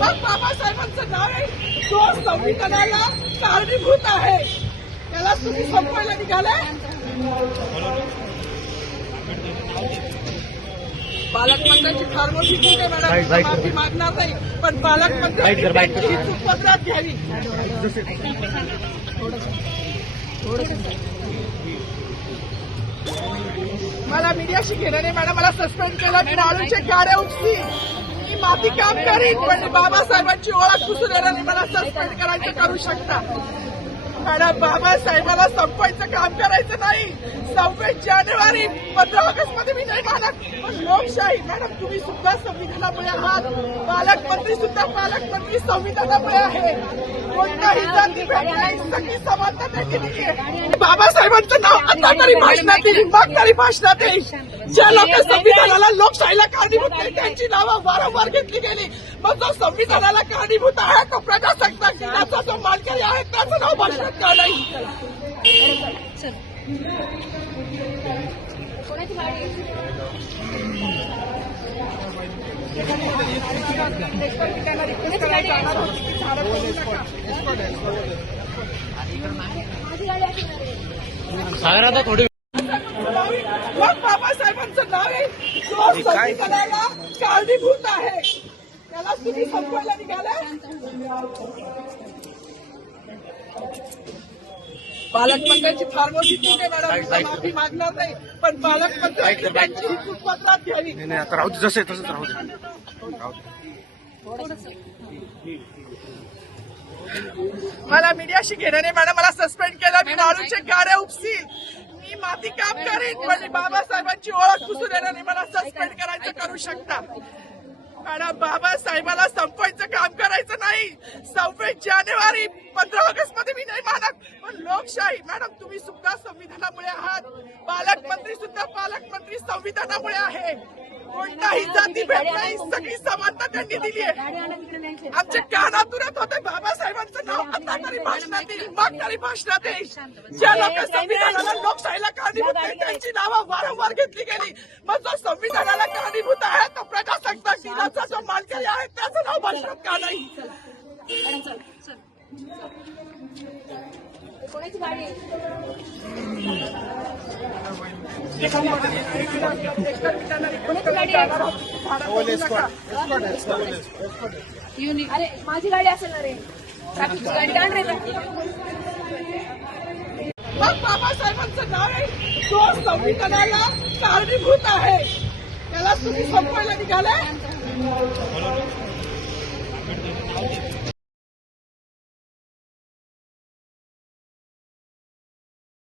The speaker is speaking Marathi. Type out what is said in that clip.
मग बाबासाहेबांचं नाव आहे. तो संविधानाला कारणीभूत आहे. त्याला तुम्ही संपवायला निघालाय पालकमंत्र्यांची फार मोठी चूक आहे मॅडम माफी मागणार नाही. पण पालकमंत्र्यांनी त्यांची चूक पदरात घ्यावी. मला मीडियाशी घेणं नाही. मॅडम मला सस्पेंड केलं. मी गाड्या उपसी मी माती काम करीन पण म्हणजे बाबासाहेबांची ओळख पुसून येणार मला सस्पेंड करायचं करू शकता. आणि बाबासाहेबाला संपवायचं काम करायचं नाही. सव्वीस जानेवारी पंधरा ऑगस्टमध्ये मी नाही मानत पण लोकशाही. मॅडम तुम्ही सुद्धा संविधानामुळे आहात. पालकमंत्री सुद्धा पालकमंत्री संविधानामुळे आहे. कोणताही जाती नाही. सगळी समानता त्यांनी दिली आहे. बाबासाहेबांचं नाव आता तरी भाषणात येईल मग तरी भाषणात येईल. ज्या लोक संविधानाला लोकशाहीला कारणीभूत नाही त्यांची नावं वारंवार घेतली गेली. मग जो संविधानाला कारणीभूत आहे तो प्रजासत्ताक दिनाचा जो मालकरी आहे त्याचं नाव भाषणात का नाही कोणाची गाडी. मग बाबासाहेबांचं नाव आहे. जो कारणीभूत आहे. त्याला तुम्ही संपवायला निघालाय पालकमंत्र्यांची फार मोठी चूक आहे मॅडम माफी मागणार नाही. पण पालकमंत्र्यांनी त्यांची ही चूक पत्रात घ्यावी. नाही नाही आता राहू दे जसं तसंच राहू दे. मला मीडियाशी घेणं नाही मॅडम. मला सस्पेंड केलं. मी नाळूचे गाड्या उपसील. मी माती काम करीन. पण बाबासाहेबांची ओळख पुसून येणार नाही. मला सस्पेंड करायचं करू शकता. मॅडम बाबासाहेबाला संपवायचं काम करायचं नाही. सव्वीस जानेवारी पंधरा ऑगस्टमध्ये मी नाही मानत. पण लोकशाही मॅडम तुम्ही सुद्धा संविधानामुळे आहात. पालकमंत्री सुद्धा पालकमंत्री संविधानामुळे आहे. कोणताही जाती भेद नाही सगळी समानता त्यांनी दिली आहे. गाडी आणा तिकडे बँकेत. आमच्या कानात उरत होते बाबासाहेबांचं नाव आता तरी भाषणात येईल मग तरी भाषणात येईल ज्या लोक संविधानाला लोकशाहीला कारणीभूत त्यांची नावं वारंवार घेतली गेली. मग जो संविधानाला भाषणात का नाही? युनिक अरे माझी गाडी असणार रे. ट्रॅफिकची गाडी काढ रे मग बाबासाहेबांचं नाव आहे तो संविधानाला कारणीभूत आहे. त्याला तुम्ही संपवायला निघालाय?